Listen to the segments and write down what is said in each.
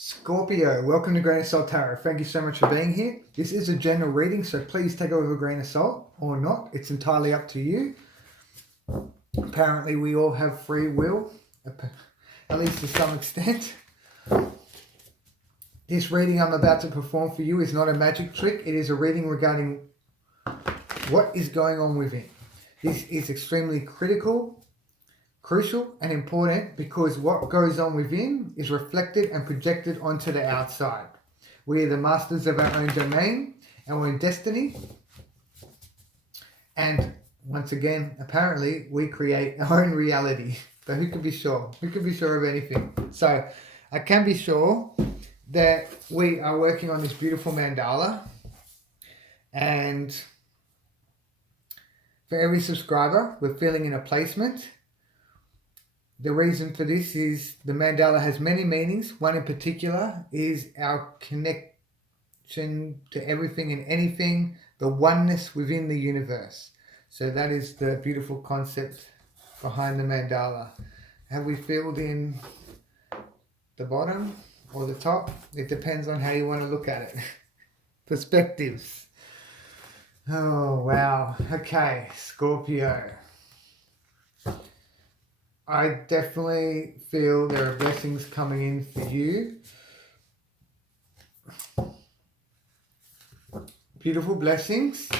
Scorpio, welcome to Grain of Salt Tarot. Thank you so much for being here. This is a general reading, so please take it with a grain of salt or not. It's entirely up to you. Apparently, we all have free will, at least to some extent. This reading I'm about to perform for you is not a magic trick. It is a reading regarding what is going on within. This is extremely crucial and important because what goes on within is reflected and projected onto the outside. We are the masters of our own domain, our own destiny, and once again, apparently, we create our own reality. So who can be sure? Who can be sure of anything? So I can be sure that we are working on this beautiful mandala, and for every subscriber, we're filling in a placement. The reason for this is the mandala has many meanings. One in particular is our connection to everything and anything, the oneness within the universe. So that is the beautiful concept behind the mandala. Have we filled in the bottom or the top? It depends on how you want to look at it. Perspectives. Oh, wow. Okay, Scorpio. I definitely feel there are blessings coming in for you. Beautiful blessings.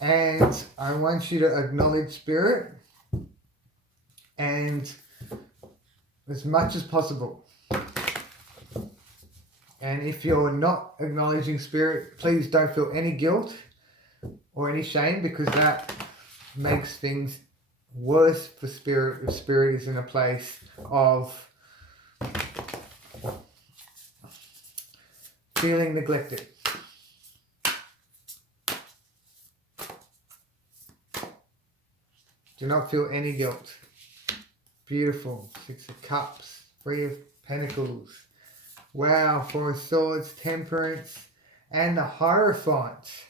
And I want you to acknowledge Spirit and as much as possible. And if you're not acknowledging Spirit, please don't feel any guilt or any shame, because that makes things worse for Spirit if Spirit is in a place of feeling neglected. Do not feel any guilt. Beautiful. 6 of Cups, 3 of Pentacles. Wow, 4 of Swords, Temperance, and the Hierophant.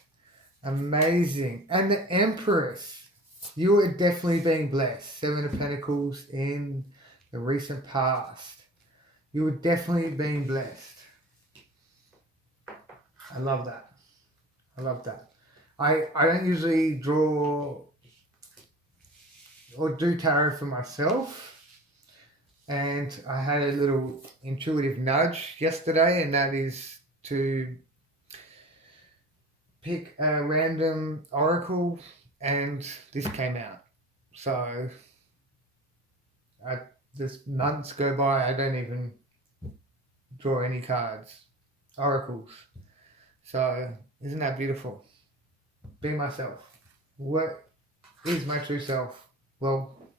Amazing. And the Empress. You are definitely being blessed. 7 of Pentacles in the recent past. You are definitely being blessed. I love that. I love that. I don't usually draw or do tarot for myself. And I had a little intuitive nudge yesterday, and that is to pick a random oracle, and this came out. So just months go by, I don't even draw any cards, oracles. So isn't that beautiful? Be myself. What is my true self? Well,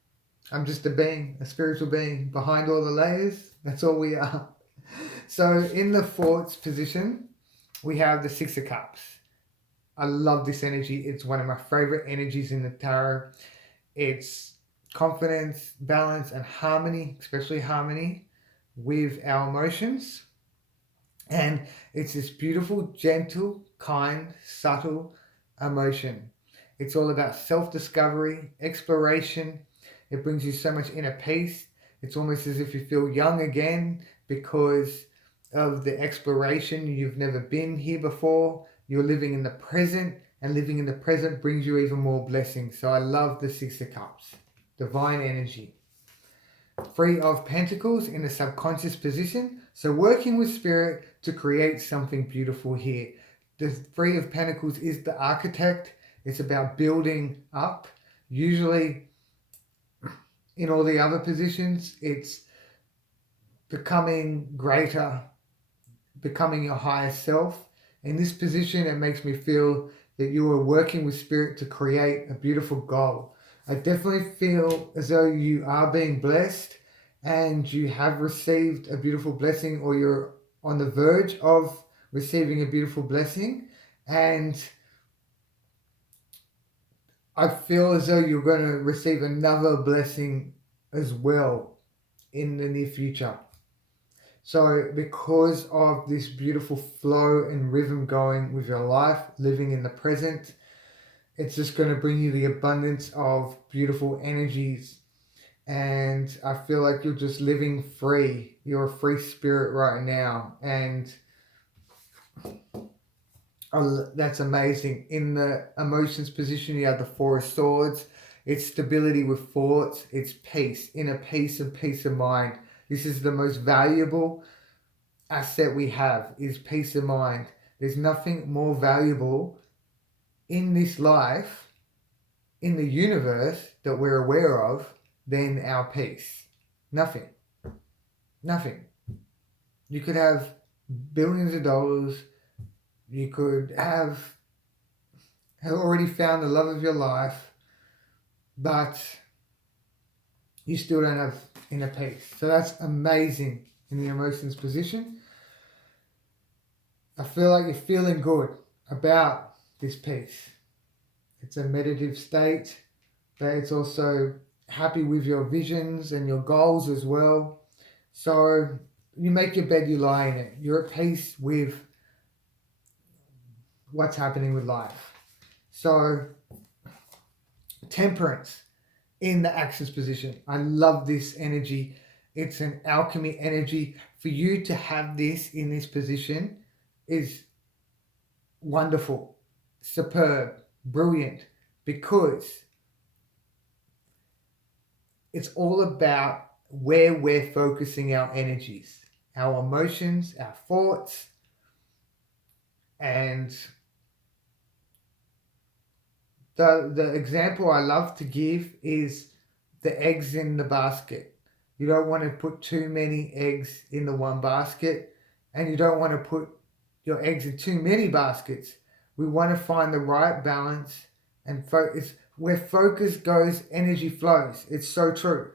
I'm just a being, a spiritual being behind all the layers. That's all we are. So in the fourth position, we have the 6 of Cups. I love this energy. It's one of my favorite energies in the tarot. It's confidence, balance, and harmony, especially harmony with our emotions. And it's this beautiful, gentle, kind, subtle emotion. It's all about self-discovery, exploration. It brings you so much inner peace. It's almost as if you feel young again because of the exploration. You've never been here before. You're living in the present, and living in the present brings you even more blessings. So I love the 6 of Cups. Divine energy. 3 of Pentacles in the subconscious position. So working with Spirit to create something beautiful here. The 3 of Pentacles is the architect. It's about building up. Usually in all the other positions, it's becoming greater, becoming your higher self. In this position, it makes me feel that you are working with Spirit to create a beautiful goal. I definitely feel as though you are being blessed and you have received a beautiful blessing, or you're on the verge of receiving a beautiful blessing. And I feel as though you're going to receive another blessing as well in the near future. So because of this beautiful flow and rhythm going with your life, living in the present, it's just going to bring you the abundance of beautiful energies and I feel like you're just living free. You're a free spirit right now, and that's amazing. In the emotions position, you have the Four of Swords. It's stability with thoughts. It's peace, inner peace and peace of mind. This is the most valuable asset we have, is peace of mind. There's nothing more valuable in this life, in the universe, that we're aware of than our peace. Nothing. Nothing. You could have billions of dollars. You could have already found the love of your life, but you still don't have inner peace. So that's amazing in the emotions position. I feel like you're feeling good about this peace. It's a meditative state, but it's also happy with your visions and your goals as well. So you make your bed, you lie in it. You're at peace with what's happening with life. So temperance in the actions position. I love this energy. It's an alchemy energy. For you to have this in this position is wonderful, superb, brilliant, because it's all about where we're focusing our energies, our emotions, our thoughts, and the example I love to give is the eggs in the basket. You don't want to put too many eggs in the one basket, and you don't want to put your eggs in too many baskets. We want to find the right balance and focus. Where focus goes, energy flows. It's so true.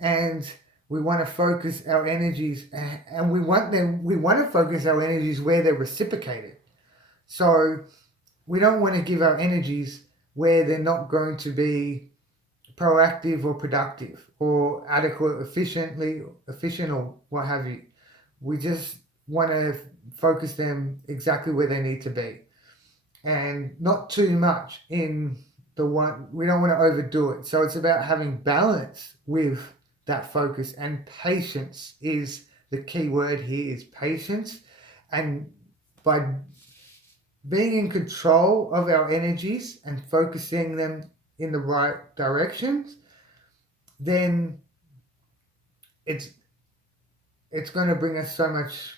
And we want to focus our energies, and we want to focus our energies where they're reciprocated. So we don't want to give our energies where they're not going to be proactive or productive or adequate, efficient or what have you. We just want to focus them exactly where they need to be, and not too much in the one. We don't want to overdo it. So it's about having balance with that focus, and patience is the key word here, is patience. And by being in control of our energies and focusing them in the right directions, then it's going to bring us so much.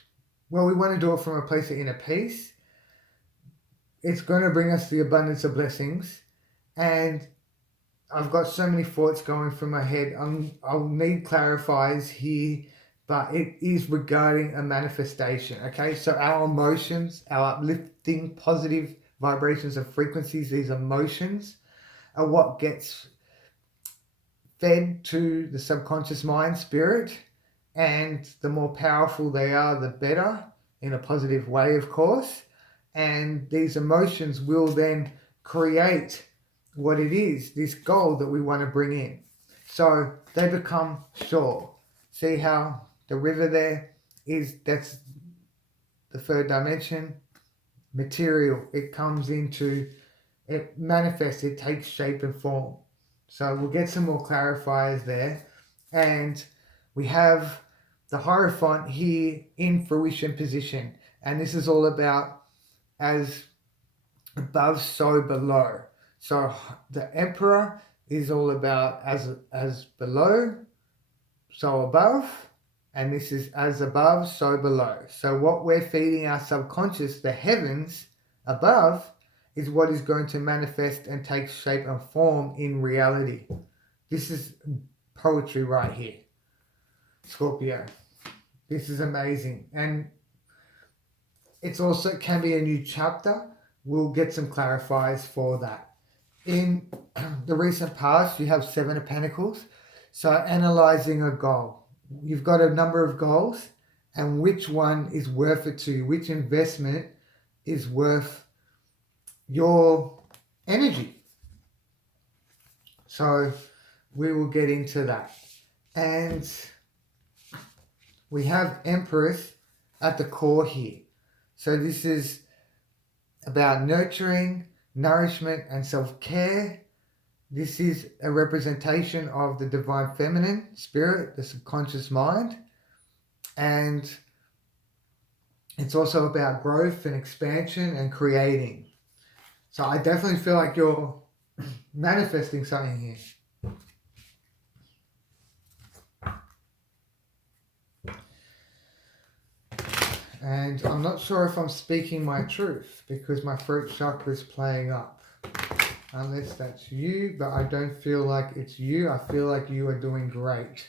Well, we want to do it from a place of inner peace. It's going to bring us the abundance of blessings. And I've got so many thoughts going through my head. I'll need clarifiers here, but it is regarding a manifestation, okay? So our emotions, our uplifting, positive vibrations and frequencies, these emotions are what gets fed to the subconscious mind, spirit, and the more powerful they are, the better, in a positive way, of course. And these emotions will then create what it is, this goal that we want to bring in. So they become sure. See how the river there is, that's the third dimension, material. It comes into, it manifests, it takes shape and form. So we'll get some more clarifiers there. And we have the Hierophant here in fruition position. And this is all about as above, so below. So the Emperor is all about as below, so above. And this is as above, so below. So what we're feeding our subconscious, the heavens above, is what is going to manifest and take shape and form in reality. This is poetry right here, Scorpio. This is amazing. And it's also, it can be a new chapter. We'll get some clarifiers for that. In the recent past, you have Seven of Pentacles. So analyzing a goal. You've got a number of goals, and which one is worth it to you? Which investment is worth your energy? So we will get into that. And we have Empress at the core here. So this is about nurturing, nourishment and self-care. This is a representation of the divine feminine spirit, the subconscious mind, and it's also about growth and expansion and creating. So I definitely feel like you're manifesting something here. And I'm not sure if I'm speaking my truth because my throat chakra is playing up. Unless that's you, but I don't feel like it's you. I feel like you are doing great.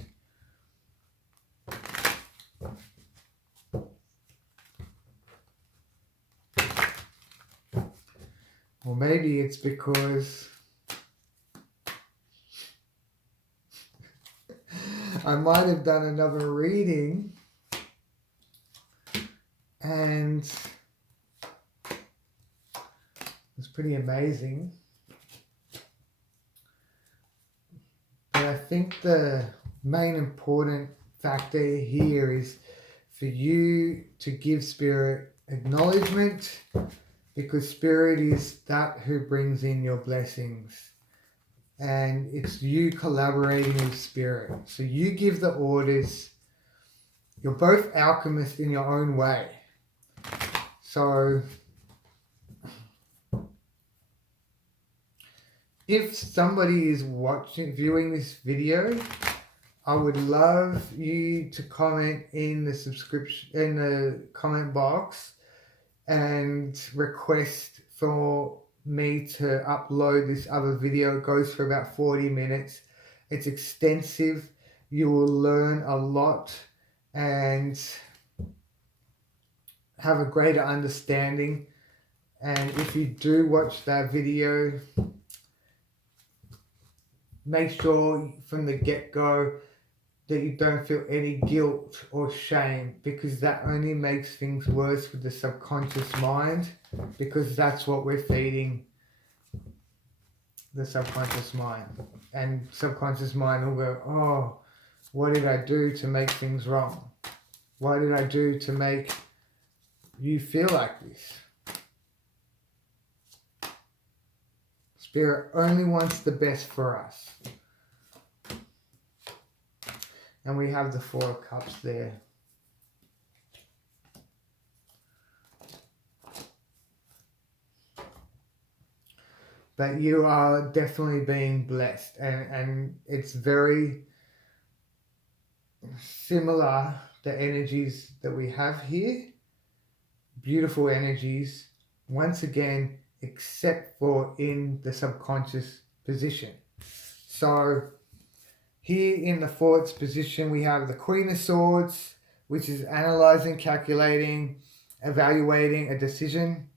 Or maybe it's because I might have done another reading and it was pretty amazing. But I think the main important factor here is for you to give Spirit acknowledgement, because Spirit is that who brings in your blessings. And it's you collaborating with Spirit. So you give the orders. You're both alchemists in your own way. So if somebody is viewing this video, I would love you to comment in the comment box and request for me to upload this other video. It goes for about 40 minutes. It's extensive. You will learn a lot and have a greater understanding. And if you do watch that video, make sure from the get-go that you don't feel any guilt or shame, because that only makes things worse with the subconscious mind, because that's what we're feeding the subconscious mind. And subconscious mind will go, oh, what did I do to make things wrong? What did I do to make you feel like this? Spirit only wants the best for us. And we have the Four of Cups there. But you are definitely being blessed. And it's very similar, the energies that we have here. Beautiful energies. Once again, except for in the subconscious position. So here in the Fourth position, we have the Queen of Swords, which is analyzing, calculating, evaluating a decision.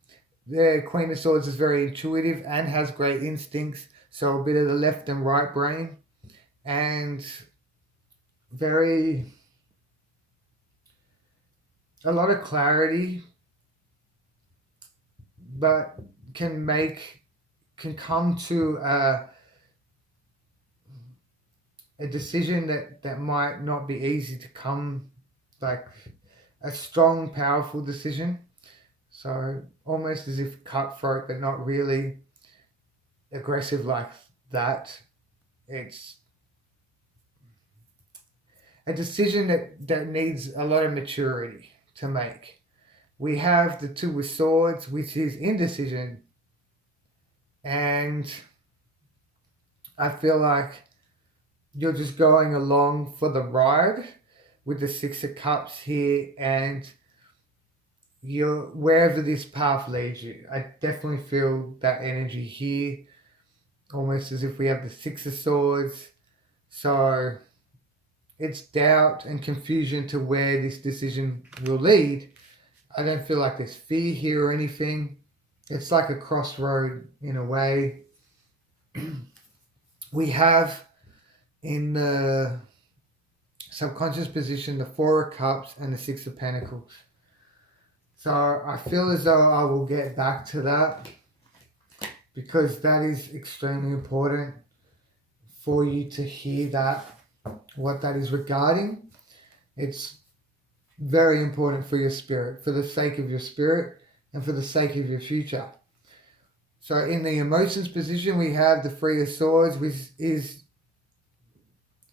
The Queen of Swords is very intuitive and has great instincts, so a bit of the left and right brain, and a lot of clarity, but can come to a decision that might not be easy to come, like a strong, powerful decision. So almost as if cutthroat, but not really aggressive like that. It's a decision that needs a lot of maturity to make. We have the Two of Swords, which is indecision. And I feel like you're just going along for the ride with the Six of Cups here, and you're wherever this path leads you. I definitely feel that energy here, almost as if we have the Six of Swords. So it's doubt and confusion to where this decision will lead. I don't feel like there's fear here or anything. It's like a crossroad in a way. We have in the subconscious position the Four of Cups and the Six of Pentacles. So I feel as though I will get back to that, because that is extremely important for you to hear that, what that is regarding. It's very important for your spirit, for the sake of your spirit and for the sake of your future. So in the emotions position, we have the Three of Swords, which is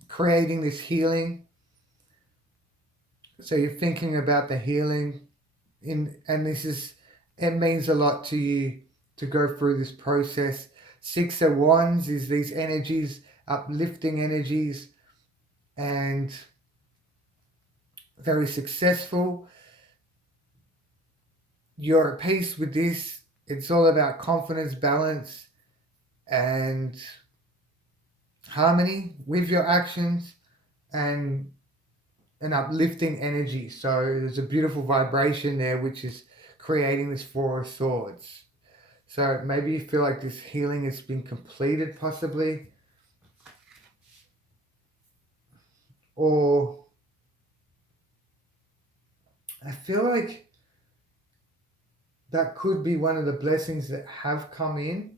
creating this healing. So you're thinking about the healing, and it means a lot to you to go through this process. Six of Wands is these energies, uplifting energies, and very successful. You're at peace with this. It's all about confidence, balance, and harmony with your actions, and an uplifting energy. So there's a beautiful vibration there, which is creating this Four of Swords. So maybe you feel like this healing has been completed, possibly. Or I feel like that could be one of the blessings that have come in,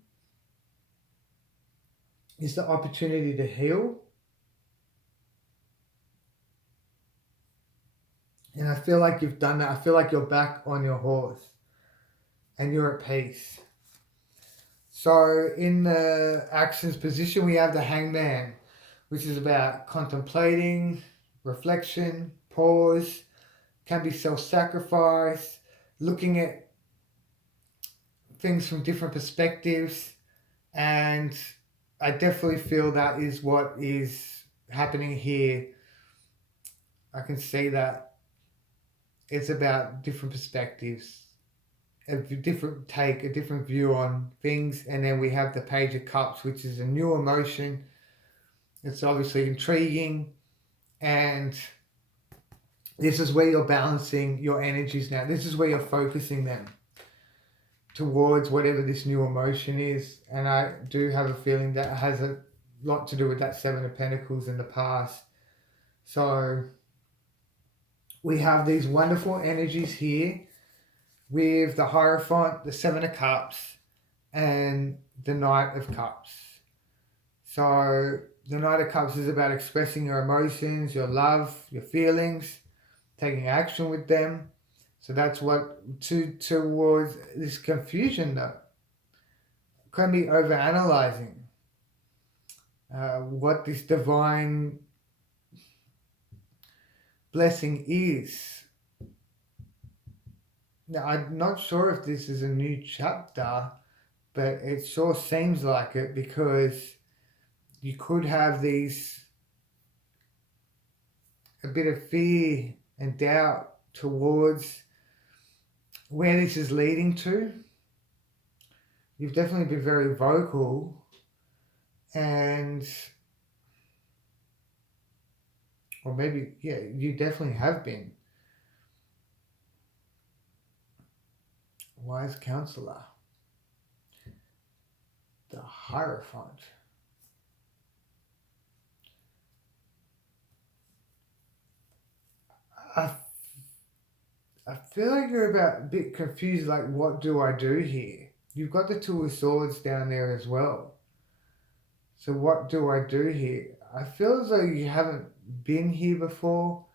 is the opportunity to heal. And I feel like you've done that. I feel like you're back on your horse and you're at peace. So in the actions position, we have the Hangman, which is about contemplating, reflection, pause, can be self-sacrifice, looking at things from different perspectives. And I definitely feel that is what is happening here. I can see that it's about different perspectives, a different take, a different view on things. And then we have the Page of Cups, which is a new emotion. It's obviously intriguing, and this is where you're balancing your energies now. This is where you're focusing them towards whatever this new emotion is. And I do have a feeling that has a lot to do with that Seven of Pentacles in the past. So we have these wonderful energies here with the Hierophant, the Seven of Cups, and the Knight of Cups. So the Knight of Cups is about expressing your emotions, your love, your feelings, taking action with them. So that's what towards this confusion though. Can be overanalyzing what this divine blessing is. Now, I'm not sure if this is a new chapter, but it sure seems like it, because you could have a bit of fear and doubt towards where this is leading to. You've definitely been very vocal, and or maybe, yeah, you definitely have been. Wise Counselor, the Hierophant. I feel like you're a bit confused, like, what do I do here? You've got the Two of Swords down there as well. So what do I do here? I feel as though you haven't been here before,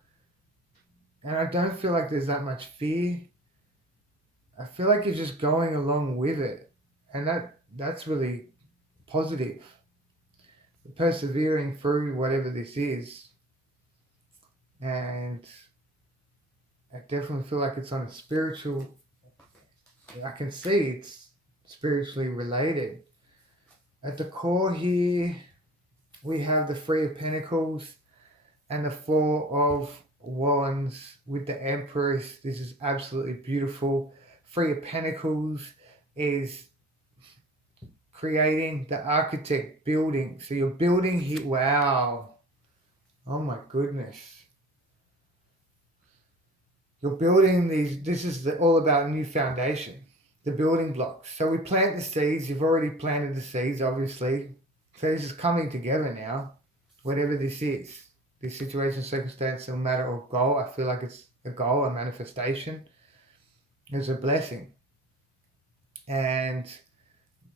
and I don't feel like there's that much fear. I feel like you're just going along with it, and that's really positive. Persevering through whatever this is, and I definitely feel like it's on a spiritual, I can see it's spiritually related. At the core here, we have the Three of Pentacles and the Four of Wands with the Empress. This is absolutely beautiful. Three of Pentacles is creating the architect, building. So you're building here. Wow. Oh my goodness. You're building these, this is all about a new foundation, the building blocks. So we plant the seeds. You've already planted the seeds, obviously. So this is coming together now, whatever this is. This situation, circumstance, no matter, or goal. I feel like it's a goal, a manifestation. It's a blessing. And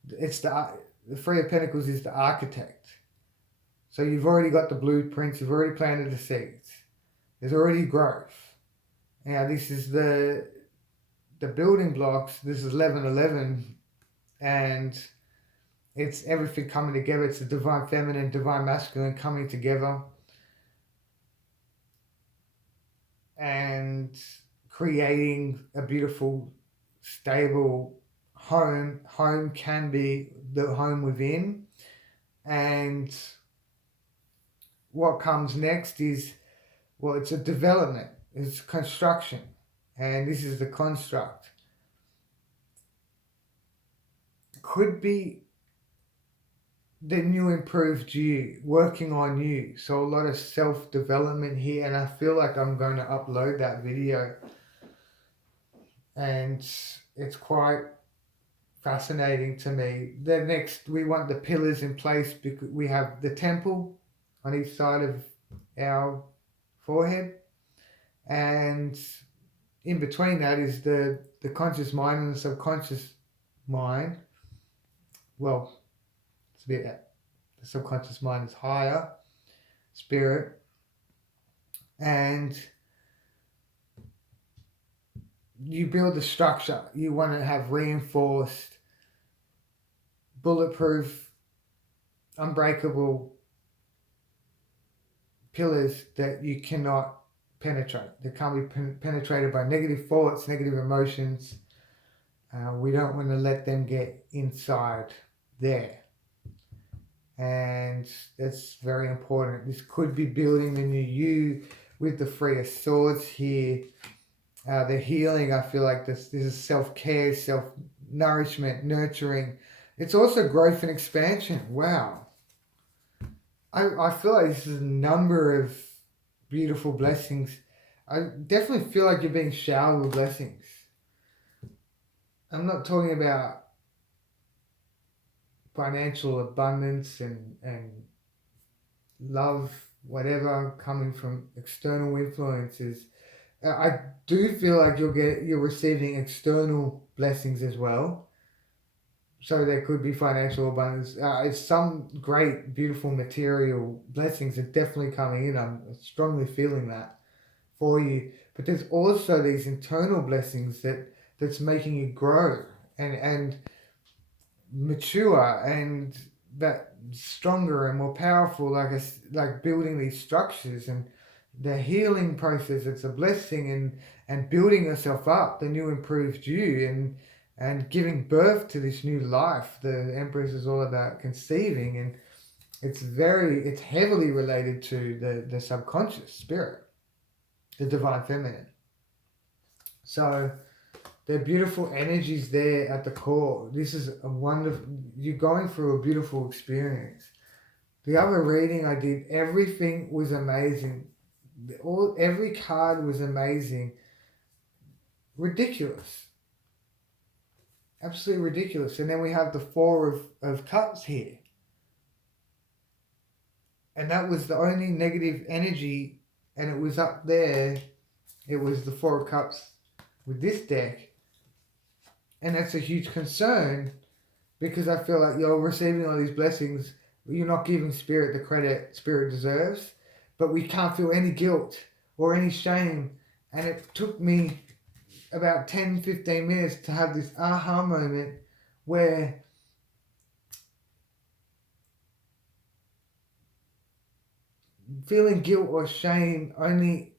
it's the Three of Pentacles is the architect. So you've already got the blueprints. You've already planted the seeds. There's already growth. Now this is the building blocks. This is 11:11 and it's everything coming together. It's the divine feminine, divine masculine coming together and creating a beautiful, stable home. Home can be the home within, and what comes next is, well, it's a development, it's construction, and this is the construct. Could be the new improved you, working on you. So a lot of self-development here, and I feel like I'm going to upload that video, and it's quite fascinating to me. The next, we want the pillars in place, because we have the temple on each side of our forehead, and in between that is the conscious mind and the subconscious mind. Well, it's a bit, the subconscious mind is higher, spirit, and you build a structure. You want to have reinforced, bulletproof, unbreakable pillars that you cannot penetrate. They can't be penetrated by negative thoughts, negative emotions. We don't want to let them get inside there. And that's very important. This could be building the new you with the Three of Swords here. The healing, I feel like this is self-care, self-nourishment, nurturing. It's also growth and expansion. Wow. I feel like this is a number of beautiful blessings. I definitely feel like you're being showered with blessings. I'm not talking about financial abundance and love, whatever, coming from external influences. I do feel like you're receiving external blessings as well. So there could be financial abundance. It's some great, beautiful material blessings are definitely coming in. I'm strongly feeling that for you. But there's also these internal blessings that's making you grow and mature and that stronger and more powerful, like building these structures and the healing process. It's a blessing, and building yourself up, the new improved you, and giving birth to this new life. The Empress is all about conceiving, and it's heavily related to the subconscious spirit, the divine feminine. So there are beautiful energies there at the core. This is a wonderful, you're going through a beautiful experience. The other reading I did, everything was amazing. Every card was amazing. Ridiculous. Absolutely ridiculous. And then we have the Four of Cups here. And that was the only negative energy, and it was up there. It was the Four of Cups with this deck. And that's a huge concern, because I feel like you're receiving all these blessings, you're not giving Spirit the credit Spirit deserves, but we can't feel any guilt or any shame. And it took me about 10-15 minutes to have this aha moment where feeling guilt or shame only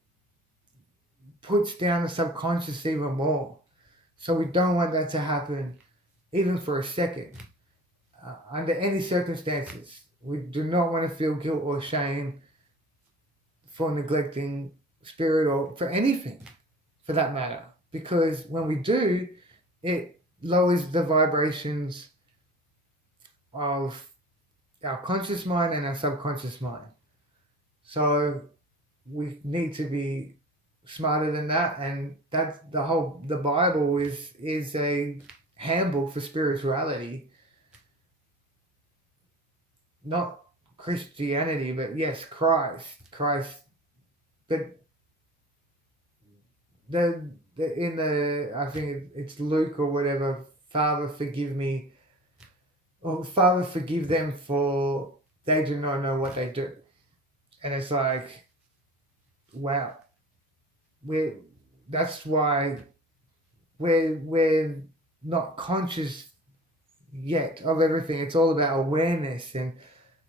puts down the subconscious even more. So we don't want that to happen even for a second. Under any circumstances, we do not want to feel guilt or shame for neglecting Spirit, or for anything for that matter. Because when we do, it lowers the vibrations of our conscious mind and our subconscious mind. So we need to be smarter than that, and that's the Bible is a handbook for spirituality, not Christianity, but yes, Christ, but I think it's Luke or whatever, Father forgive me, or Father forgive them, for they do not know what they do. And it's like, wow, that's why we're not conscious yet of everything. It's all about awareness, and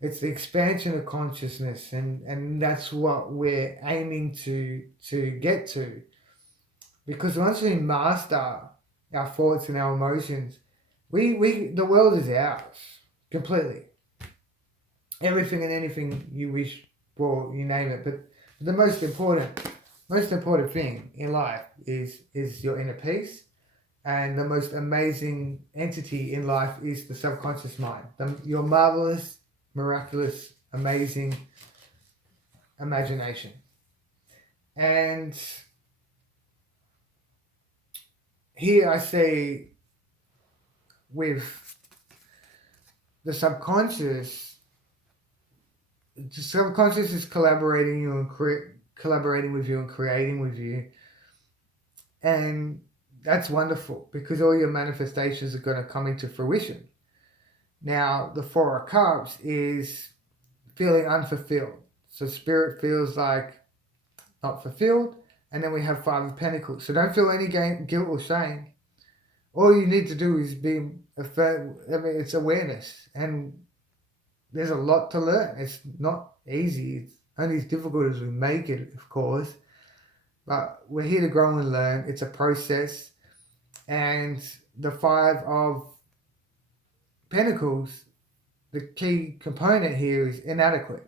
it's the expansion of consciousness, and that's what we're aiming to get to. Because once we master our thoughts and our emotions, the world is ours completely. Everything and anything you wish for, you name it. But the most important thing in life is your inner peace, and the most amazing entity in life is the subconscious mind. Your marvelous, miraculous, amazing imagination. And here I say, with the subconscious is collaborating with you and creating with you, and that's wonderful, because all your manifestations are going to come into fruition. Now, the Four of Cups is feeling unfulfilled. So spirit feels like not fulfilled. And then we have Five of Pentacles. So don't feel any guilt or shame. All you need to do is it's awareness. And there's a lot to learn. It's not easy. It's only as difficult as we make it, of course. But we're here to grow and learn. It's a process. And the Five of Pentacles, the key component here is inadequate.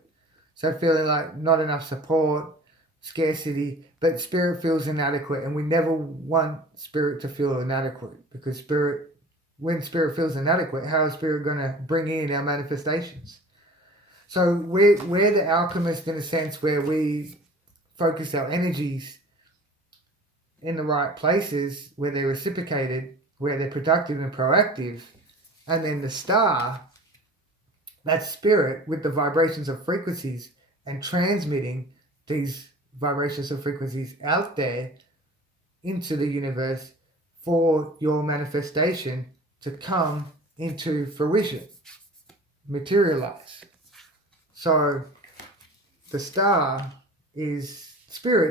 So feeling like not enough support, scarcity, but spirit feels inadequate, and we never want spirit to feel inadequate, because when spirit feels inadequate, how is spirit going to bring in our manifestations? So we're the alchemist, in a sense, where we focus our energies in the right places, where they're reciprocated, where they're productive and proactive. And then the star, that's spirit with the vibrations of frequencies and transmitting these vibrations of frequencies out there into the universe for your manifestation to come into fruition, materialize. So the spirit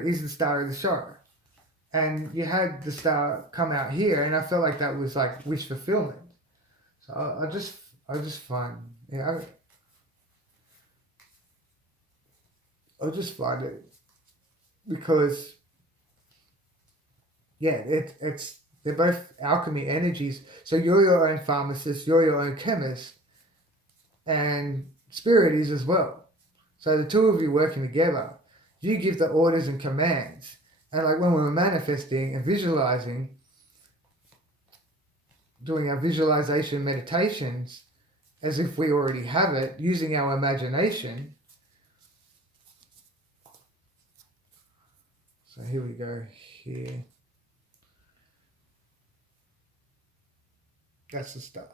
is the star of the show. And you had the star come out here, and I felt like that was like wish fulfillment. So I just find, I just find it, because they're both alchemy energies. So you're your own pharmacist, you're your own chemist, and spirit is as well. So the two of you working together, you give the orders and commands. And like when we're manifesting and visualizing, doing our visualization meditations as if we already have it, using our imagination. So here we go, here. That's the star.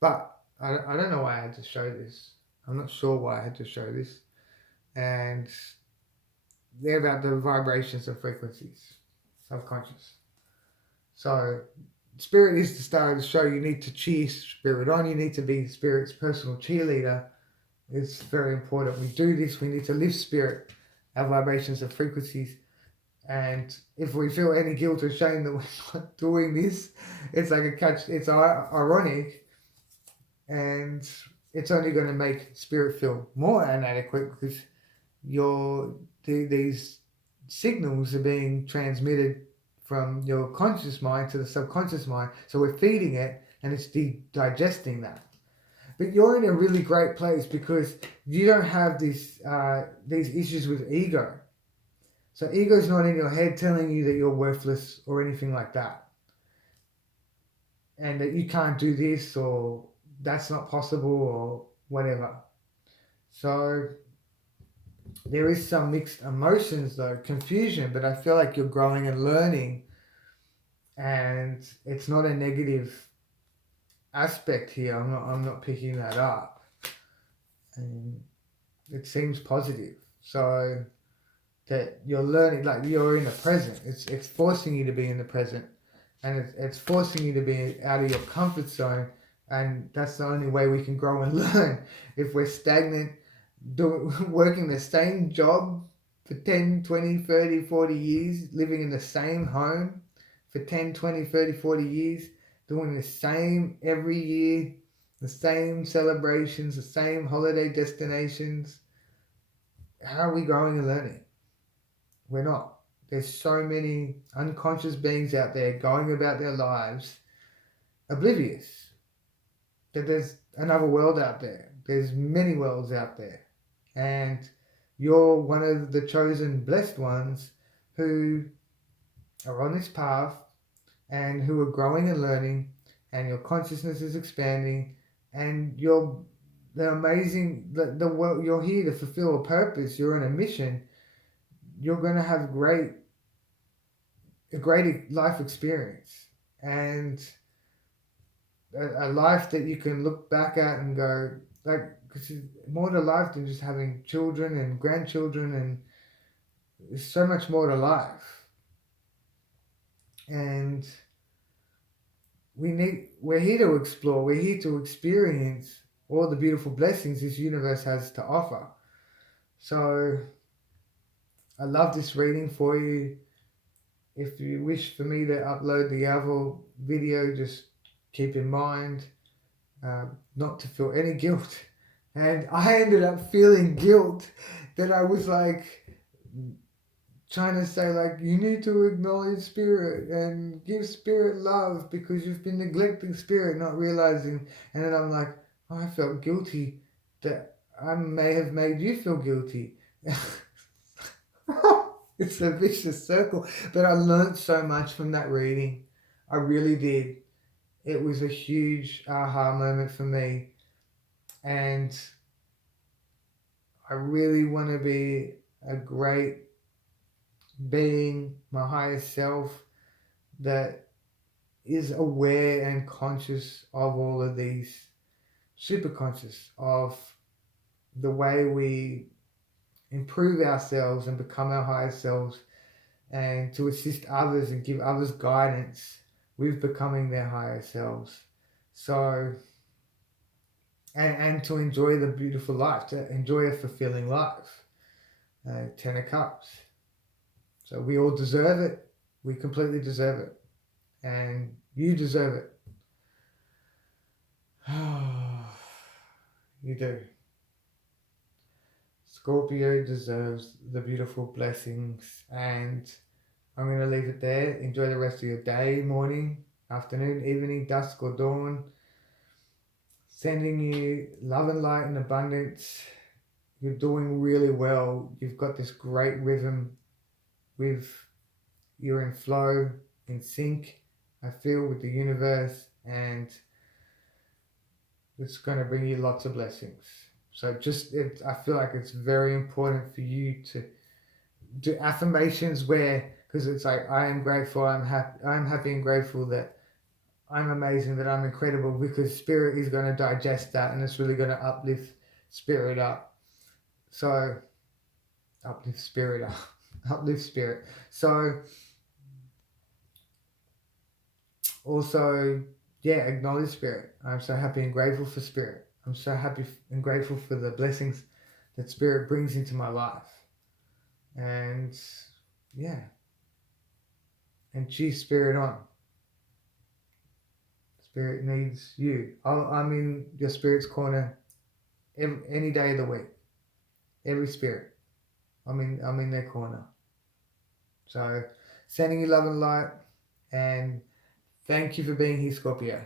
But I don't know why I had to show this. I'm not sure why I had to show this. And they're about the vibrations of frequencies, subconscious. So spirit is the star of the show. You need to cheer spirit on. You need to be spirit's personal cheerleader. It's very important. We do this. We need to lift spirit, our vibrations of frequencies. And if we feel any guilt or shame that we're not doing this, it's like it's ironic, and it's only going to make spirit feel more inadequate, because these signals are being transmitted from your conscious mind to the subconscious mind. So we're feeding it, and it's digesting that. But you're in a really great place, because you don't have these issues with ego. So ego's not in your head telling you that you're worthless or anything like that, and that you can't do this, or that's not possible, or whatever. So there is some mixed emotions though, confusion, but I feel like you're growing and learning, and it's not a negative aspect here. I'm not picking that up, and it seems positive. So that you're learning, like you're in the present. It's forcing you to be in the present, and it's forcing you to be out of your comfort zone, and that's the only way we can grow and learn. If we're stagnant, working the same job for 10, 20, 30, 40 years, living in the same home for 10, 20, 30, 40 years, doing the same every year, the same celebrations, the same holiday destinations. How are we growing and learning? We're not. There's so many unconscious beings out there going about their lives oblivious that there's another world out there. There's many worlds out there. And you're one of the chosen blessed ones who are on this path and who are growing and learning, and your consciousness is expanding, and the amazing, the world, you're here to fulfill a purpose, you're on a mission, you're going to have a great life experience, and a life that you can look back at and go, like, because it's more to life than just having children and grandchildren, and there's so much more to life. And we're here to explore, we're here to experience all the beautiful blessings this universe has to offer. So I love this reading for you. If you wish for me to upload the other video, just keep in mind not to feel any guilt. And I ended up feeling guilt that I was like trying to say, like, you need to acknowledge spirit and give spirit love because you've been neglecting spirit, not realizing. And then I'm like, oh, I felt guilty that I may have made you feel guilty. It's a vicious circle. But I learned so much from that reading. I really did. It was a huge aha moment for me. And I really want to be a great being, my highest self, that is aware and conscious of all of these, super conscious of the way we improve ourselves and become our highest selves, and to assist others and give others guidance with becoming their higher selves. So, and to enjoy the beautiful life, to enjoy a fulfilling life. 10 of Cups. So we all deserve it. We completely deserve it. And you deserve it. You do. Scorpio deserves the beautiful blessings. And I'm going to leave it there. Enjoy the rest of your day, morning, afternoon, evening, dusk or dawn. Sending you love and light and abundance. You're doing really well. You've got this great rhythm you're in flow, in sync, I feel, with the universe, and it's going to bring you lots of blessings. So I feel like it's very important for you to do affirmations because it's like, I am grateful, I'm happy and grateful that I'm amazing, that I'm incredible, because spirit is going to digest that and it's really going to uplift spirit up. So, uplift spirit up. Uplift spirit. So, also, yeah, acknowledge spirit. I'm so happy and grateful for spirit. I'm so happy and grateful for the blessings that spirit brings into my life. And yeah. And choose spirit on. Spirit needs you. I'm in your spirit's corner any day of the week. Every spirit. I'm in their corner. So, sending you love and light, and thank you for being here, Scorpio.